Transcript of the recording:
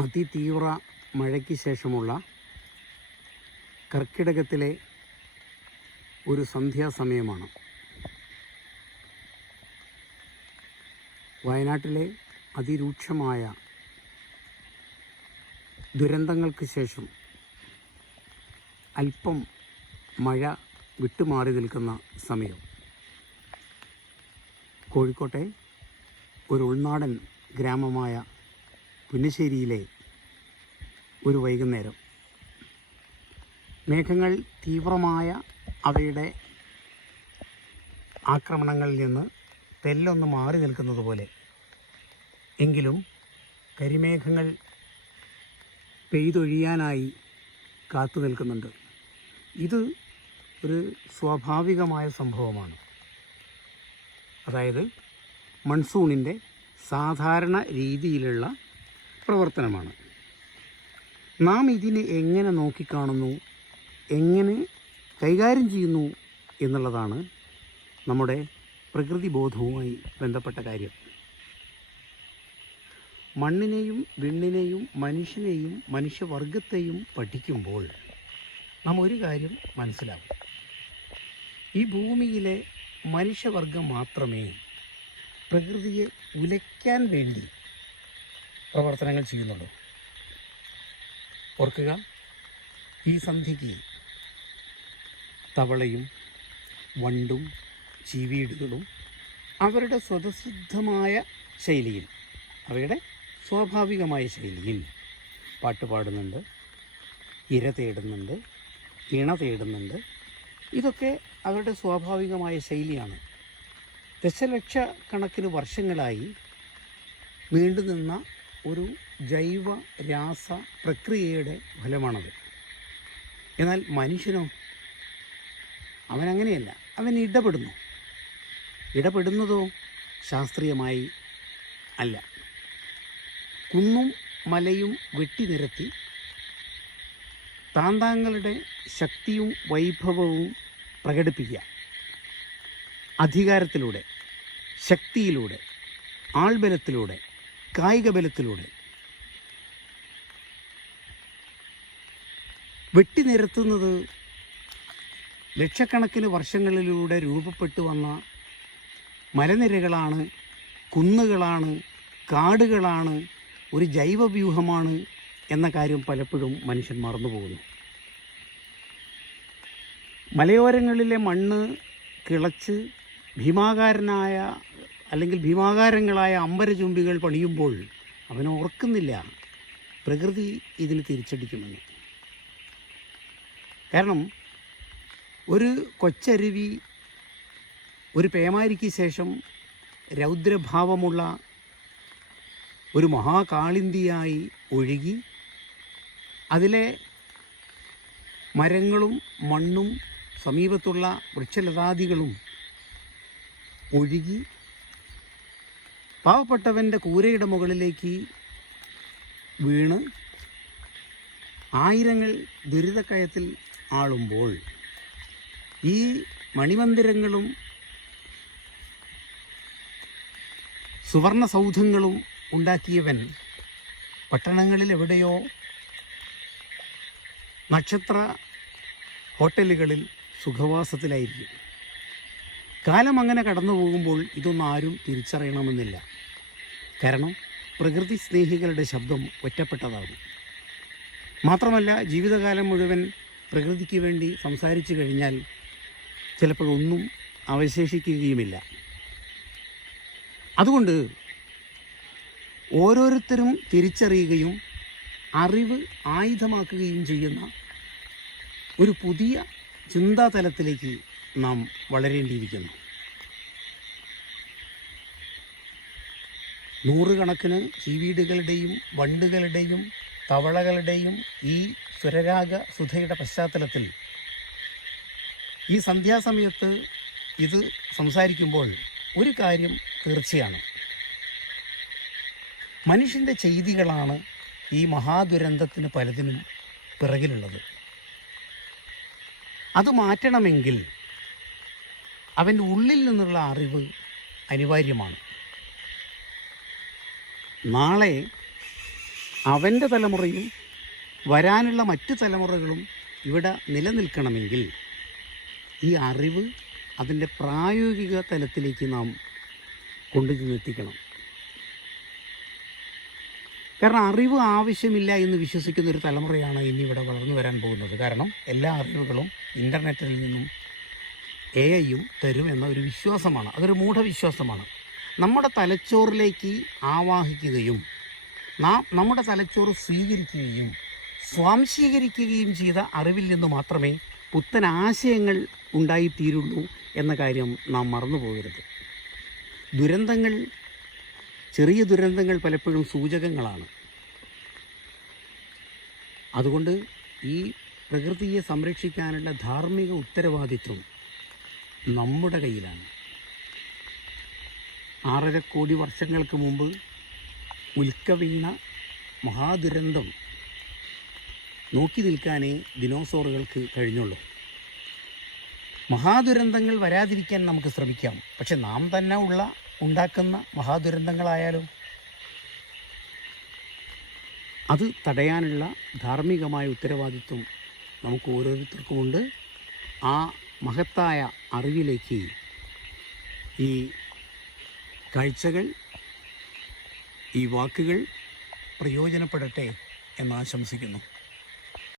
അതിതീവ്ര മഴയ്ക്ക് ശേഷമുള്ള കർക്കിടകത്തിലെ ഒരു സന്ധ്യാസമയമാണ്. വയനാട്ടിലെ അതിരൂക്ഷമായ ദുരന്തങ്ങൾക്ക് ശേഷം അല്പം മഴ വിട്ടുമാറി നിൽക്കുന്ന സമയം. കോഴിക്കോട്ടെ ഒരു ഉൾനാടൻ ഗ്രാമമായ പുന്നശ്ശേരിയിലെ ഒരു വൈകുന്നേരം. മേഘങ്ങൾ തീവ്രമായ അവയുടെ ആക്രമണങ്ങളിൽ നിന്ന് തെല്ലൊന്ന് മാറി നിൽക്കുന്നത് പോലെ, എങ്കിലും കരിമേഘങ്ങൾ പെയ്തൊഴിയാനായി കാത്തു നിൽക്കുന്നുണ്ട്. ഇത് ഒരു സ്വാഭാവികമായ സംഭവമാണ്. അതായത് മൺസൂണിൻ്റെ സാധാരണ രീതിയിലുള്ള പ്രവർത്തനമാണ്. നാം ഇതിനെ എങ്ങനെ നോക്കിക്കാണുന്നു, എങ്ങനെ കൈകാര്യം ചെയ്യുന്നു എന്നുള്ളതാണ് നമ്മുടെ പ്രകൃതി ബോധവുമായി ബന്ധപ്പെട്ട കാര്യം. മണ്ണിനെയും വിണ്ണിനെയും മനുഷ്യനെയും മനുഷ്യവർഗത്തെയും പഠിക്കുമ്പോൾ നാം ഒരു കാര്യം മനസ്സിലാവും. ഈ ഭൂമിയിലെ മനുഷ്യവർഗം മാത്രമേ പ്രകൃതിയെ ഉലയ്ക്കാൻ വേണ്ടി പ്രവർത്തനങ്ങൾ ചെയ്യുന്നുള്ളൂ. ഓർക്കുക, ഈ സന്ധ്യയ്ക്ക് തവളയും വണ്ടും ചീവീടുകളും അവരുടെ സ്വതസിദ്ധമായ ശൈലിയിൽ, അവയുടെ സ്വാഭാവികമായ ശൈലിയിൽ പാട്ടുപാടുന്നുണ്ട്, ഇര തേടുന്നുണ്ട്, ഇണ തേടുന്നുണ്ട്. ഇതൊക്കെ അവരുടെ സ്വാഭാവികമായ ശൈലിയാണ്. ദശലക്ഷക്കണക്കിന് വർഷങ്ങളായി നീണ്ടുനിന്ന ഒരു ജൈവ രാസ പ്രക്രിയയുടെ ഫലമാണത്. എന്നാൽ മനുഷ്യനോ, അവനങ്ങനെയല്ല. അവൻ ഇടപെടുന്നതോ ശാസ്ത്രീയമായി അല്ല. കുന്നും മലയും വെട്ടിനിരത്തി താന്താങ്ങളുടെ ശക്തിയും വൈഭവവും പ്രകടിപ്പിക്കുക. അധികാരത്തിലൂടെ, ശക്തിയിലൂടെ, ആൾബലത്തിലൂടെ, കായിക ബലത്തിലൂടെ വെട്ടിനിരത്തുന്നത് ലക്ഷക്കണക്കിന് വർഷങ്ങളിലൂടെ രൂപപ്പെട്ടു വന്ന മലനിരകളാണ്, കുന്നുകളാണ്, കാടുകളാണ്, ഒരു ജൈവവ്യൂഹമാണ് എന്ന കാര്യം പലപ്പോഴും മനുഷ്യൻ മറന്നുപോകുന്നു. മലയോരങ്ങളിലെ മണ്ണ് കിളച്ച് ഭീമാകാരങ്ങളായ അമ്പരചുംബികൾ പണിയുമ്പോൾ അവൻ ഓർക്കുന്നില്ല പ്രകൃതി ഇതിന് തിരിച്ചടിക്കുമെന്ന്. കാരണം ഒരു കൊച്ചരുവി ഒരു പേമാരിക്ക് ശേഷം രൗദ്രഭാവമുള്ള ഒരു മഹാകാളിന്തിയായി ഒഴുകി അതിലെ മരങ്ങളും മണ്ണും സമീപത്തുള്ള വൃക്ഷലതാദികളും ഒഴുകി പാവപ്പെട്ടവൻ്റെ കൂരയുടെ മുകളിലേക്ക് വീണ് ആയിരങ്ങൾ ദുരിതക്കയത്തിൽ ആളുമ്പോൾ ഈ മണിമന്ദിരങ്ങളും സുവർണ സൗധങ്ങളും ഉണ്ടാക്കിയവൻ പട്ടണങ്ങളിൽ എവിടെയോ നക്ഷത്ര ഹോട്ടലുകളിൽ സുഖവാസത്തിലായിരിക്കും. കാലം അങ്ങനെ കടന്നു പോകുമ്പോൾ ഇതൊന്നും ആരും തിരിച്ചറിയണമെന്നില്ല. കാരണം പ്രകൃതി സ്നേഹികളുടെ ശബ്ദം ഒറ്റപ്പെട്ടതാകും. മാത്രമല്ല, ജീവിതകാലം മുഴുവൻ പ്രകൃതിക്ക് വേണ്ടി സംസാരിച്ചു കഴിഞ്ഞാൽ ചിലപ്പോഴൊന്നും അവശേഷിക്കുകയുമില്ല. അതുകൊണ്ട് ഓരോരുത്തരും തിരിച്ചറിയുകയും അറിവ് ആയുധമാക്കുകയും ചെയ്യുന്ന ഒരു പുതിയ ചിന്താതലത്തിലേക്ക് നാം വളരേണ്ടിയിരിക്കുന്നു. നൂറുകണക്കിന് ചീവീടുകളുടെയും വണ്ടുകളുടെയും തവളകളുടെയും ഈ സ്വരരാഗ സുധയുടെ പശ്ചാത്തലത്തിൽ ഈ സന്ധ്യാസമയത്ത് ഇത് സംസാരിക്കുമ്പോൾ ഒരു കാര്യം തീർച്ചയാണ്. മനുഷ്യൻ്റെ ചെയ്തികളാണ് ഈ മഹാദുരന്തത്തിന് പലതിനും പിറകിലുള്ളത്. അത് മാറ്റണമെങ്കിൽ അവൻ്റെ ഉള്ളിൽ നിന്നുള്ള അറിവ് അനിവാര്യമാണ്. നാളെ അവൻ്റെ തലമുറയും വരാനുള്ള മറ്റു തലമുറകളും ഇവിടെ നിലനിൽക്കണമെങ്കിൽ ഈ അറിവ് അതിൻ്റെ പ്രായോഗിക തലത്തിലേക്ക് നാം കൊണ്ടുചെന്നെത്തിക്കണം. കാരണം അറിവ് ആവശ്യമില്ല എന്ന് വിശ്വസിക്കുന്ന ഒരു തലമുറയാണ് ഇനി ഇവിടെ വളർന്നു വരാൻ പോകുന്നത്. കാരണം എല്ലാ അറിവുകളും ഇൻ്റർനെറ്റിൽ നിന്നും AI-യും തരും എന്ന ഒരു വിശ്വാസമാണ്. അതൊരു മൂഢവിശ്വാസമാണ്. നമ്മുടെ തലച്ചോറിലേക്ക് ആവാഹിക്കുകയും നമ്മുടെ തലച്ചോറ് സ്വീകരിക്കുകയും സ്വാംശീകരിക്കുകയും ചെയ്ത അറിവിൽ നിന്ന് മാത്രമേ പുത്തൻ ആശയങ്ങൾ ഉണ്ടായിത്തീരുള്ളൂ എന്ന കാര്യം നാം മറന്നു പോകരുത്. ചെറിയ ദുരന്തങ്ങൾ പലപ്പോഴും സൂചകങ്ങളാണ്. അതുകൊണ്ട് ഈ പ്രകൃതിയെ സംരക്ഷിക്കാനുള്ള ധാർമ്മിക ഉത്തരവാദിത്വം നമ്മുടെ കയ്യിലാണ്. 6.5 കോടി വർഷങ്ങൾക്ക് മുമ്പ് ഉൽക്ക വീണ മഹാദുരന്തം നോക്കി നിൽക്കാനേ ദിനോസോറുകൾക്ക് കഴിഞ്ഞുള്ളൂ. മഹാദുരന്തങ്ങൾ വരാതിരിക്കാൻ നമുക്ക് ശ്രമിക്കാം. പക്ഷെ നാം തന്നെ ഉണ്ടാക്കുന്ന മഹാദുരന്തങ്ങളായാലും അത് തടയാനുള്ള ധാർമ്മികമായ ഉത്തരവാദിത്വം നമുക്ക് ഓരോരുത്തർക്കുമുണ്ട്. ആ മഹത്തായ അറിവിലേക്ക് ഈ കാഴ്ചകൾ, ഈ വാക്കുകൾ പ്രയോജനപ്പെടട്ടെ എന്ന് ആശംസിക്കുന്നു.